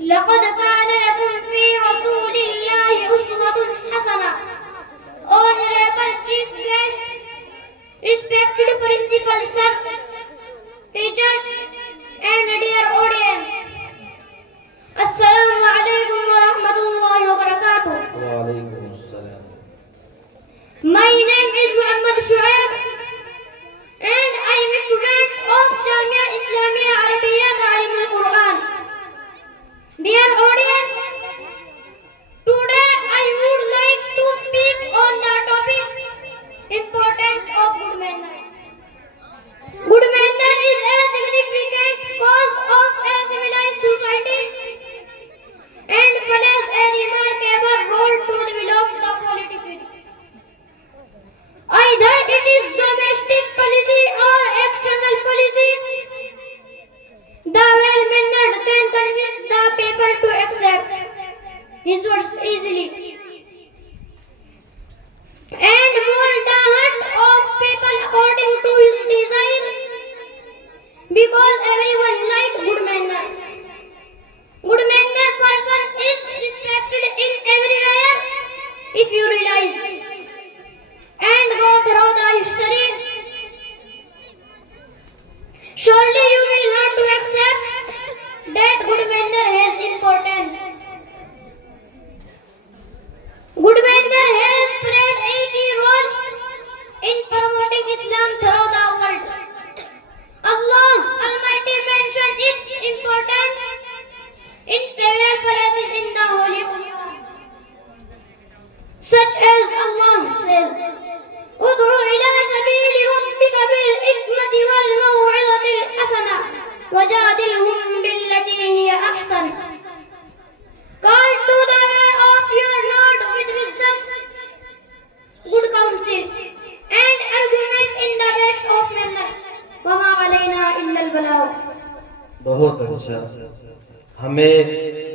لقد كان لكم في رسول الله أسوة حسنة. Honorable Chief Guest, respected Principal Sir, teachers and dear audience, Assalamu alaikum wa rahmatullahi wa barakatuh. Wa alaikum assalam. My name is Muhammad Sha'ib and I am a student of Jamia Islamia Arabiya Talimul Quran. Dear audience, today I would like to speak on the topic importance of good manner. Good manner is a significant cause of a civilized society and plays a remarkable role to develop the quality. Either it is domestic policy or external policy, the well-mannered can convince the people to accept his words easily and mold the heart of people according to his desire, because everyone likes good manners. Good mannered person is respected in everywhere. If you realize and go through the history, surely you will have to accept that good manner has importance. Good manner has played a key role in promoting Islam through the world. Allah Almighty mentioned its importance in several places in the Holy Quran, such as Allah says, ادع إلى سبيل ربك بالحكمة والموعظة الحسنة وجادلهم بالتي هي أحسن. Call to the way of your Lord with wisdom, good counsel, and argument in the best of manners. وما علينا إلا البلاغ. بہت اچھا. ہمیں